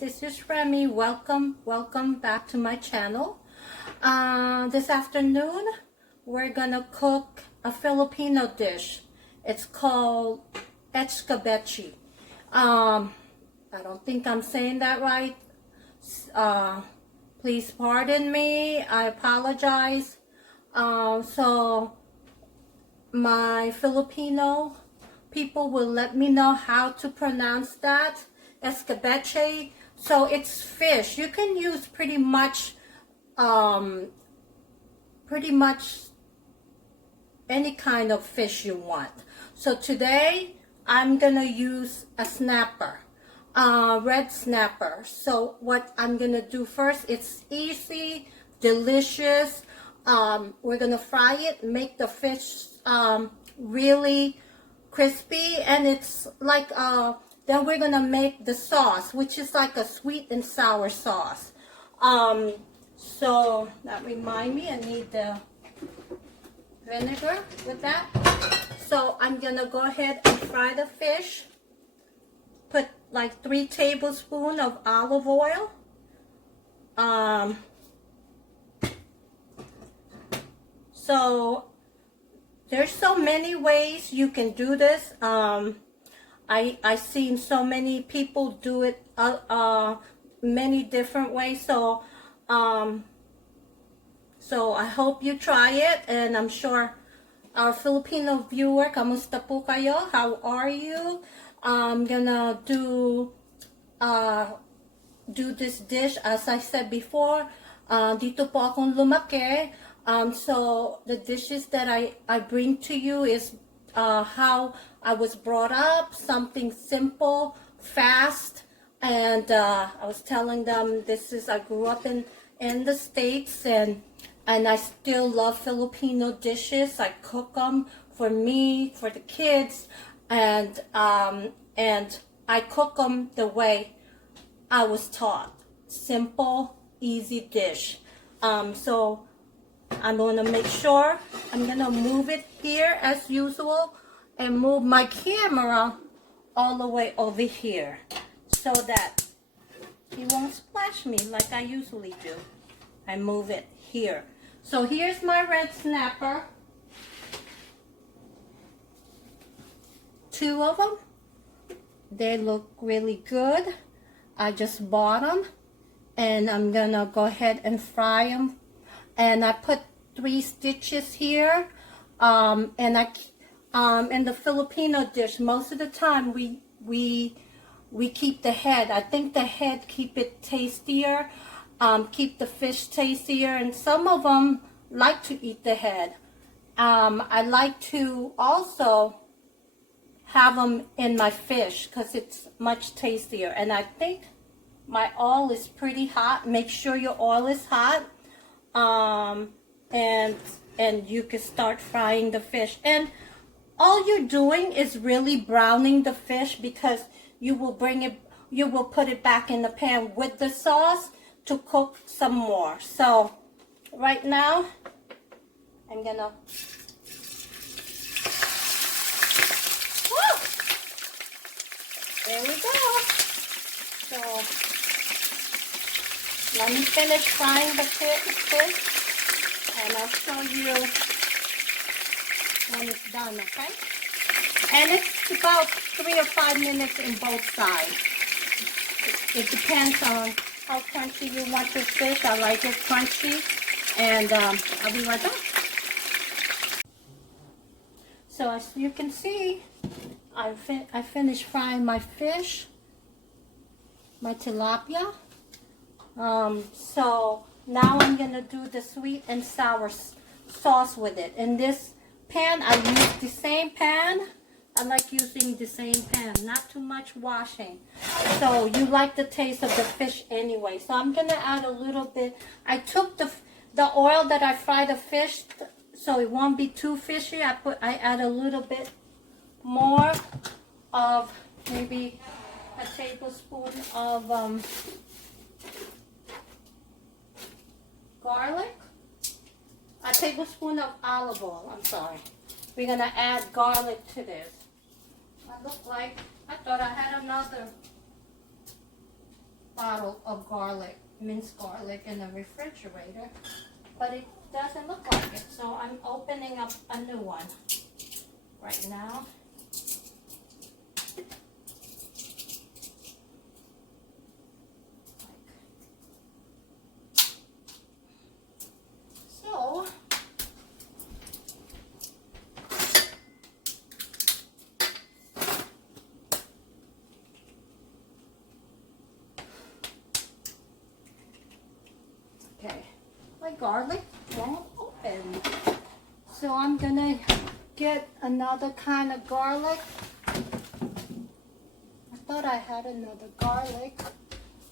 this is Remy. Welcome back to my channel. This afternoon we're gonna cook a Filipino dish. It's called Escabeche. I don't think I'm saying that right. Please pardon me. I apologize. So my Filipino people will let me know how to pronounce that. Escabeche. So it's fish. You can use pretty much any kind of fish you want. So today I'm gonna use a snapper, red snapper. So what I'm gonna do first, it's easy, delicious. We're gonna fry it, make the fish really crispy, and it's like then we're gonna make the sauce, which is like a sweet and sour sauce. So that remind me, I need the vinegar with that. So I'm gonna go ahead and fry the fish. Put like 3 tablespoons of olive oil. So there's so many ways you can do this. I've seen so many people do it many different ways. So so I hope you try it, and I'm sure our Filipino viewer, kamusta po kayo? How are you? I'm gonna do this dish, as I said before. Dito po akong lumaki. So the dishes that I bring to you is how I was brought up, something simple, fast, and I was telling them I grew up in the States, and I still love Filipino dishes. I cook them for me, for the kids, and I cook them the way I was taught. Simple, easy dish. So I'm gonna make sure, I'm gonna move it here as usual and move my camera all the way over here so that it won't splash me like I usually do. I move it here. So here's my red snapper. 2 of them. They look really good. I just bought them, and I'm gonna go ahead and fry them. And I put 3 stitches here. And in the Filipino dish, most of the time we keep the head. I think the head keep it tastier, keep the fish tastier, and some of them like to eat the head. I like to also have them in my fish because it's much tastier. And I think my oil is pretty hot. Make sure your oil is hot. And you can start frying the fish, and all you're doing is really browning the fish, because you will put it back in the pan with the sauce to cook some more. So right now I'm gonna there we go. So let me finish frying the fish, and I'll show you when it's done, okay? And it's about 3 or 5 minutes in both sides. It depends on how crunchy you want your fish. I like it crunchy, and I'll be right back. So as you can see, I finished frying my fish, my tilapia. So now I'm gonna do the sweet and sour sauce with it. In this pan, I use the same pan. I like using the same pan, not too much washing. So you like the taste of the fish anyway. So I'm gonna add a little bit. I took the oil that I fried the fish, so it won't be too fishy. I add a little bit more of, maybe a tablespoon of garlic, a tablespoon of olive oil. I'm sorry. We're gonna add garlic to this. I thought I had another bottle of garlic, minced garlic in the refrigerator, but it doesn't look like it. So I'm opening up a new one right now. So okay, my garlic won't open. So I'm gonna get another kind of garlic. I thought I had another garlic.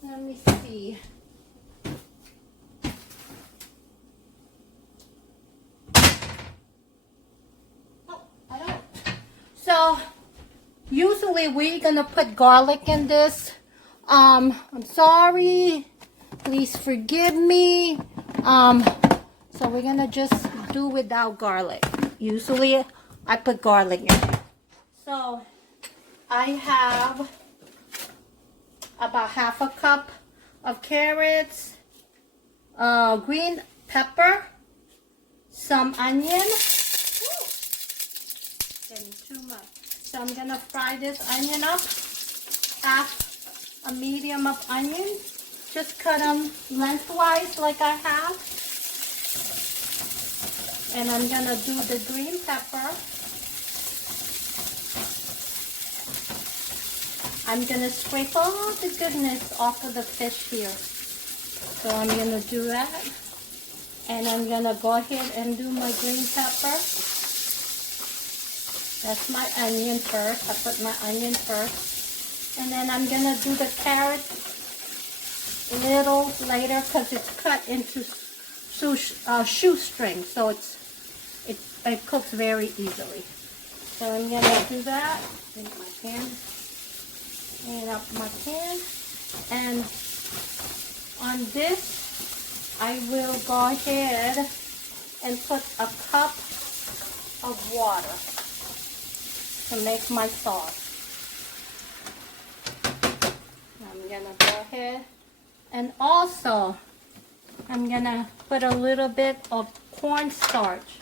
Let me see. Oh, I don't. So usually we're gonna put garlic in this. I'm sorry. Please forgive me. So we're gonna just do without garlic. Usually I put garlic in. So I have about half a cup of carrots, green pepper, some onion. Ooh, getting too much. So I'm gonna fry this onion up. Half a medium of onion. Just cut them lengthwise like I have. And I'm gonna do the green pepper. I'm gonna scrape all the goodness off of the fish here. So I'm gonna do that. And I'm gonna go ahead and do my green pepper. That's my onion first. I put my onion first. And then I'm gonna do the carrot a little later because it's cut into shoestring, so it cooks very easily. So I'm gonna do that in my pan. Clean up my pan, and on this I will go ahead and put a cup of water to make my sauce. I'm gonna go ahead and also I'm gonna put a little bit of cornstarch.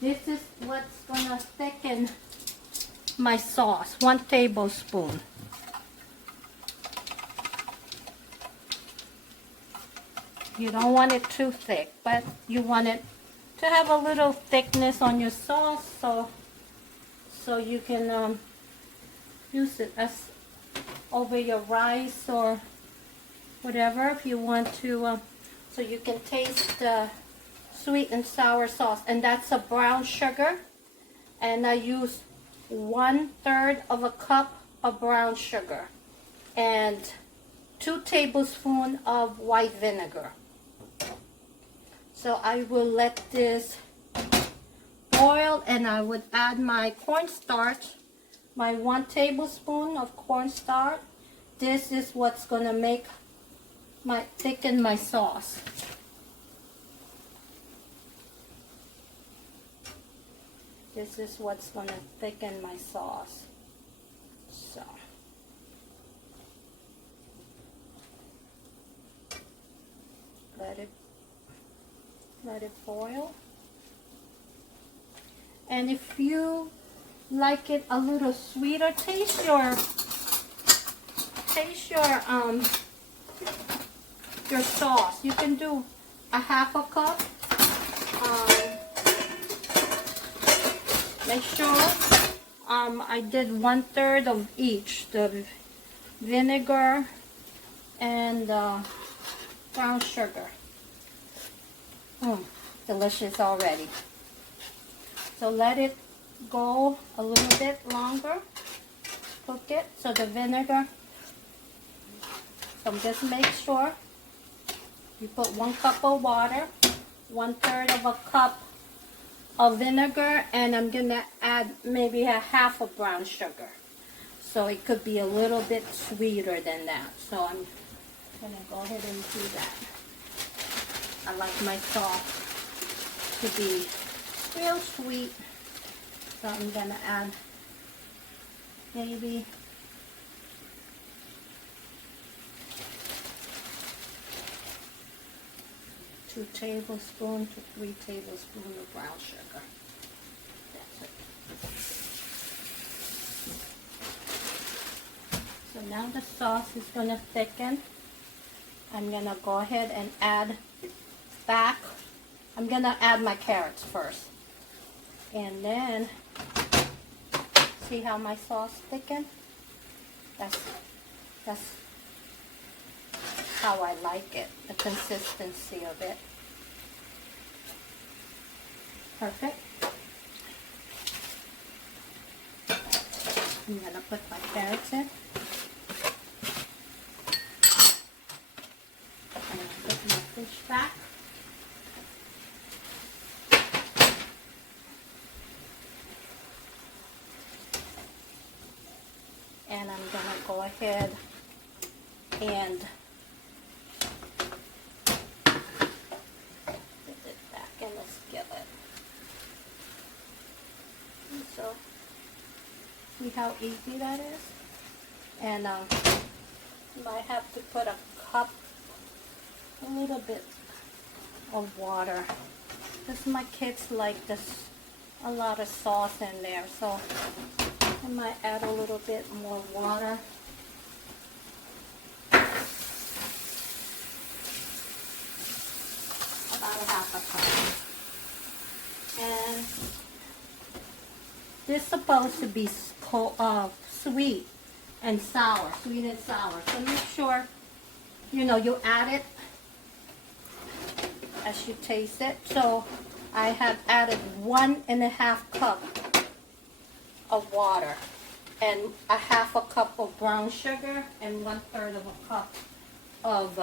This is what's gonna thicken my sauce. 1 tablespoon. You don't want it too thick, but you want it to have a little thickness on your sauce, so you can use it as over your rice or whatever if you want to, so you can taste the sweet and sour sauce. And that's a brown sugar, and I use 1/3 of a cup of brown sugar and 2 tablespoons of white vinegar. So I will let this boil, and I would add my cornstarch, my 1 tablespoon of cornstarch. This is what's gonna make thicken my sauce. This is what's gonna thicken my sauce. So let it boil. And if you like it a little sweeter, taste your sauce. You can do a half a cup. Make sure I did 1/3 of each, the vinegar and brown sugar. Delicious already. So let it go a little bit longer. Cook it. So the vinegar. So just make sure you put 1 cup of water, 1/3 of a cup of vinegar, and I'm gonna add maybe a half of brown sugar. So it could be a little bit sweeter than that. So I'm gonna go ahead and do that. I like my sauce to be real sweet. So I'm gonna add maybe 2 tablespoons to 3 tablespoons of brown sugar. That's it. So now the sauce is going to thicken. I'm going to go ahead and add back. I'm going to add my carrots first. And then, see how my sauce thickened? That's how I like it, the consistency of it. Perfect. I'm going to put my carrots in. I'm going to put my fish back. And I'm going to go ahead and put it back in the skillet. And so, see how easy that is? And you might have to put a little bit of water. Because my kids like this, a lot of sauce in there. So I might add a little bit more water. About a half a cup. And this is supposed to be sweet and sour, So make sure, you add it as you taste it. So I have added 1.5 cup of water and a half a cup of brown sugar and 1/3 of a cup of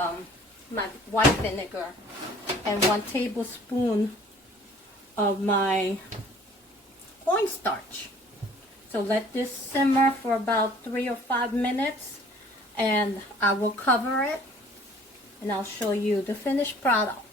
my white vinegar and 1 tablespoon of my cornstarch. So let this simmer for about 3 or 5 minutes and I will cover it and I'll show you the finished product.